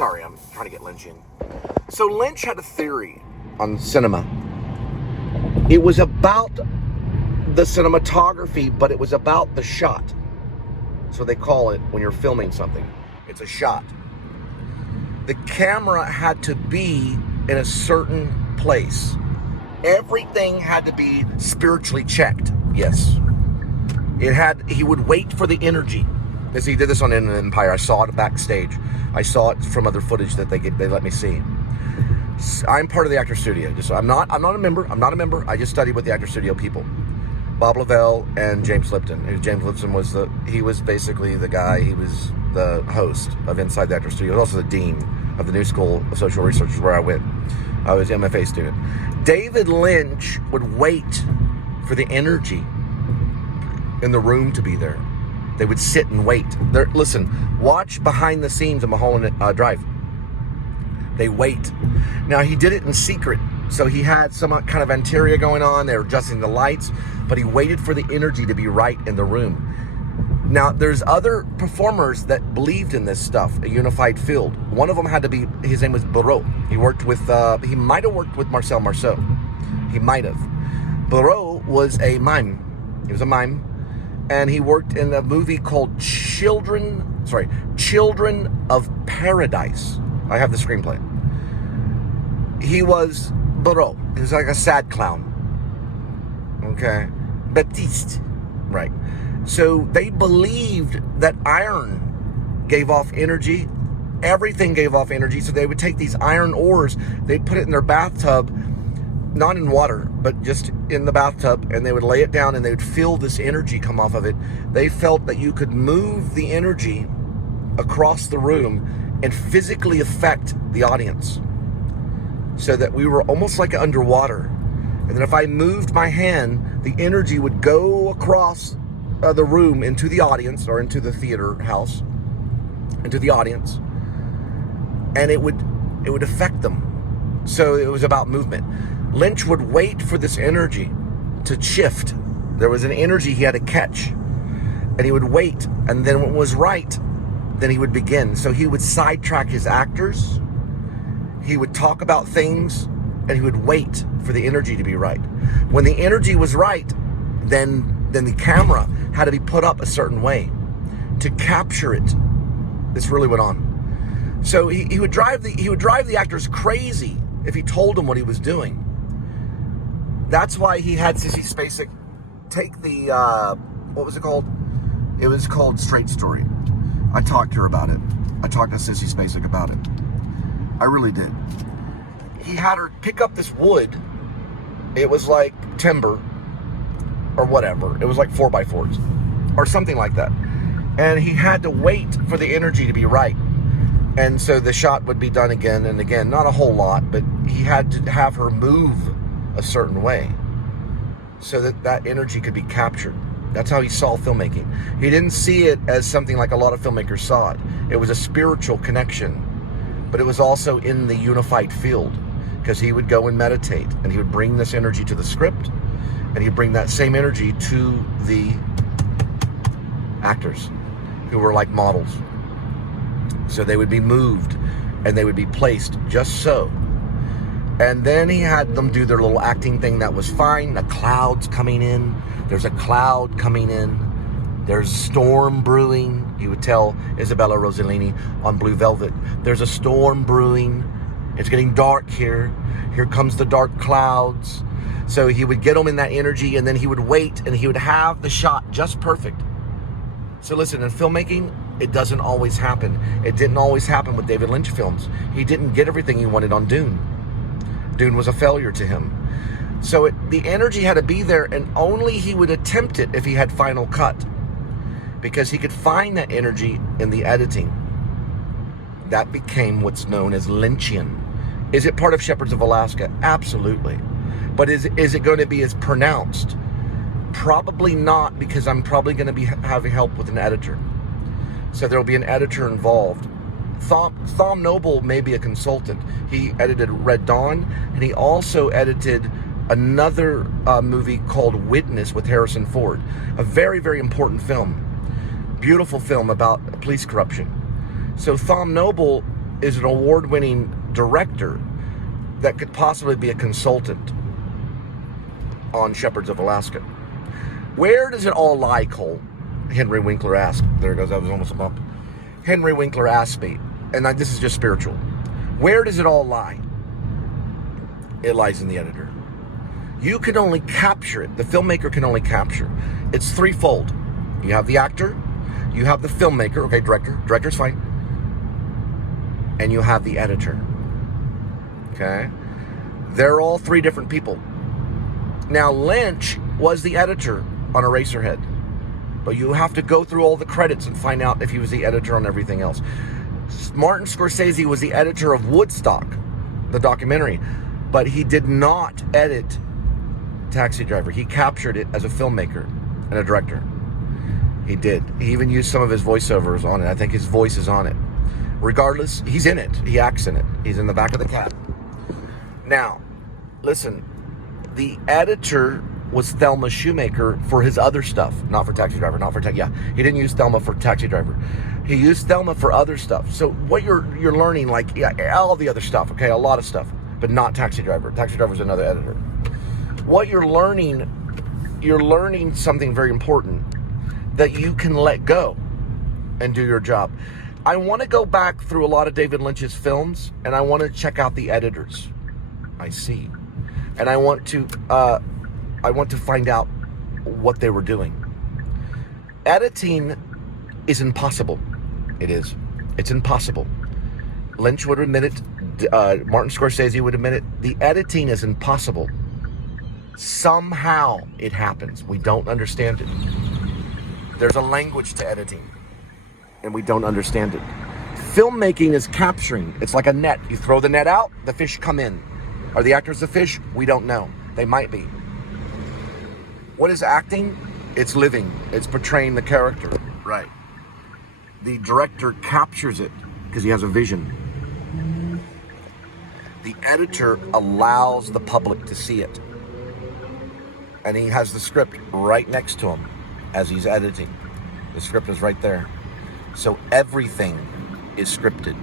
Sorry, I'm trying to get Lynchian. So Lynch had a theory on cinema. It was about the cinematography, but it was about the shot. So they call it, when you're filming something, it's a shot. The camera had to be in a certain place. Everything had to be spiritually checked. Yes. He would wait for the energy. As he did this on Inland Empire. I saw it backstage. I saw it from other footage that they let me see. I'm part of the actor studio. I'm not a member. I just studied with the actor studio people. Bob Lavelle and James Lipton. James Lipton was basically the guy. He was the host of Inside the Actor Studio. He was also the dean of the New School of Social Research, where I went. I was an MFA student. David Lynch would wait for the energy in the room to be there. They would sit and wait. Listen, watch behind the scenes of Mulholland Drive. They wait. Now, he did it in secret. So he had some kind of anteria going on. They were adjusting the lights, but he waited for the energy to be right in the room. Now, there's other performers that believed in this stuff, a unified field. One of them had to be, his name was Barreau. He might have worked with Marcel Marceau. He might have. Barreau was a mime. He was a mime. And he worked in a movie called Children of Paradise. I have the screenplay. He was Barreau. He was like a sad clown. Okay. Baptiste. Right. So they believed that iron gave off energy. Everything gave off energy. So they would take these iron ores, they'd put it in their bathtub, not in water, but just in the bathtub, and they would lay it down and they would feel this energy come off of it. They felt that you could move the energy across the room and physically affect the audience, so that we were almost like underwater. And then if I moved my hand, the energy would go across the room into the audience, or into the theater house, into the audience, and it would affect them. So it was about movement. Lynch would wait for this energy to shift. There was an energy he had to catch, and he would wait, and then when it was right, then he would begin. So he would sidetrack his actors. He would talk about things, and he would wait for the energy to be right. When the energy was right, then the camera had to be put up a certain way to capture it. This really went on. So he would drive the actors crazy if he told them what he was doing. That's why he had Sissy Spacek take the, what was it called? It was called Straight Story. I talked to her about it. I talked to Sissy Spacek about it. I really did. He had her pick up this wood. It was like timber or whatever. It was like 4x4s or something like that. And he had to wait for the energy to be right. And so the shot would be done again and again. Not a whole lot, but he had to have her move a certain way so that energy could be captured. That's how he saw filmmaking. He didn't see it as something like a lot of filmmakers saw it. It was a spiritual connection, but it was also in the unified field, because he would go and meditate, and he would bring this energy to the script, and he'd bring that same energy to the actors who were like models. So they would be moved and they would be placed just so. And then he had them do their little acting thing that was fine. The clouds coming in. There's a cloud coming in. There's storm brewing. You would tell Isabella Rossellini on Blue Velvet. There's a storm brewing. It's getting dark here. Here comes the dark clouds. So he would get them in that energy, and then he would wait, and he would have the shot just perfect. So listen, in filmmaking, it doesn't always happen. It didn't always happen with David Lynch films. He didn't get everything he wanted on Dune. Dune was a failure to him. So the energy had to be there, and only he would attempt it if he had final cut, because he could find that energy in the editing. That became what's known as Lynchian. Is it part of Shepherds of Alaska? Absolutely. But is it going to be as pronounced? Probably not, because I'm probably going to be having help with an editor. So there'll be an editor involved. Thom Noble may be a consultant. He edited Red Dawn, and he also edited another movie called Witness with Harrison Ford. A very, very important film. Beautiful film about police corruption. So Thom Noble is an award-winning director that could possibly be a consultant on Shepherds of Alaska. Where does it all lie, Cole? Henry Winkler asked. There it goes. That was almost a bump. Henry Winkler asked me, and this is just spiritual. Where does it all lie? It lies in the editor. You can only capture it. The filmmaker can only capture. It's threefold. You have the actor, you have the filmmaker, okay, director's fine, and you have the editor, okay? They're all three different people. Now, Lynch was the editor on Eraserhead, but you have to go through all the credits and find out if he was the editor on everything else. Martin Scorsese was the editor of Woodstock, the documentary, but he did not edit Taxi Driver. He captured it as a filmmaker and a director. He did. He even used some of his voiceovers on it. I think his voice is on it. Regardless, he's in it. He acts in it. He's in the back of the cab. Now, listen, the editor was Thelma Shoemaker for his other stuff, not for Taxi Driver, he didn't use Thelma for Taxi Driver. He used Thelma for other stuff. So what you're learning, like, all the other stuff, okay, a lot of stuff, but not Taxi Driver. Taxi Driver is another editor. What you're learning something very important, that you can let go and do your job. I want to go back through a lot of David Lynch's films, and I want to check out the editors. I see. And I want to find out what they were doing. Editing is impossible. It is. It's impossible. Lynch would admit it. Martin Scorsese would admit it. The editing is impossible. Somehow it happens. We don't understand it. There's a language to editing, and we don't understand it. Filmmaking is capturing. It's like a net. You throw the net out, the fish come in. Are the actors the fish? We don't know. They might be. What is acting? It's living. It's portraying the character. Right. The director captures it because he has a vision. The editor allows the public to see it. And he has the script right next to him as he's editing. The script is right there. So everything is scripted.